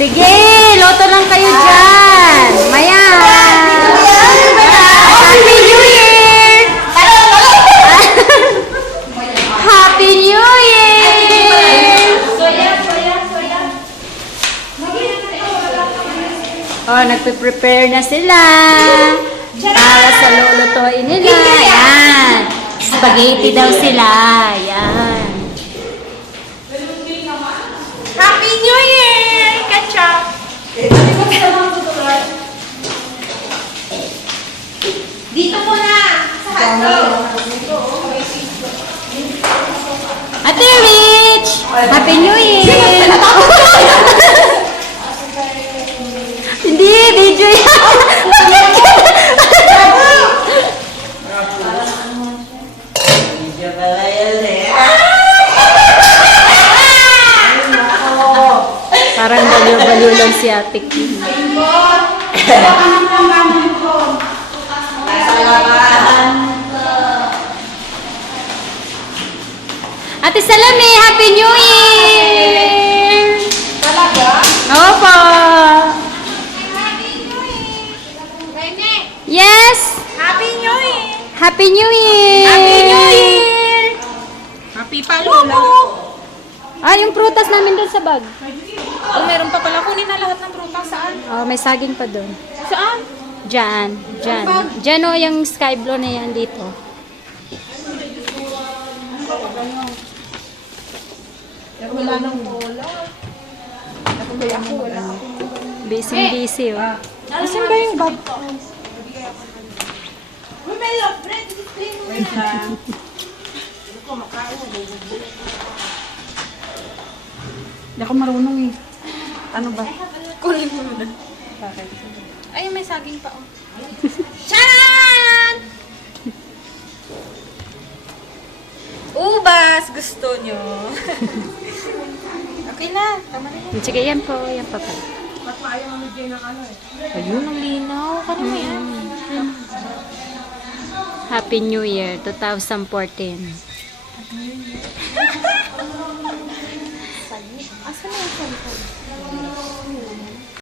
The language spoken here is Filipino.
Sige, loto lang kayo dyan. Maya. Happy New Year! Happy New Year! Oh, nagpe-prepare na sila para sa lulutuin nila. Ayan. Spaghetti daw sila. Ayan. Happy New Year! Ketchup! Dito muna! Sa hotdog! Ate Rich! Happy New Year! Hindi, video yan! Parang baliw-baliw lang si Ate Kim. Ate Salome, Happy New Year! Talaga? Opo! Happy New Year! Rene! Yes! Happy New Year! Happy New Year! Happy New Year! Happy Palubo! Ah, yung prutas namin doon sa bag. Oh, meron pa pala. Kunin na lahat ng prutas. Saan? Oh, may saging pa doon. Saan? Diyan. Diyan. Diyan o, yung sky blue na yan dito. Wala nang bola. Ako wala. Busy, oh. Saan ba yung bag? Wait lang. Hindi ako marunong eh. Ano ba? Kunin mo na. Bakit? Ay, may saging pa. Oh. Charan! Ubas! Gusto nyo. Okay na. Tama na yun. Sige, yan po. Yan pa pa. Ayun, ang linaw. Kano mo yan? Happy New Year 2014. Asa na yung cellphone?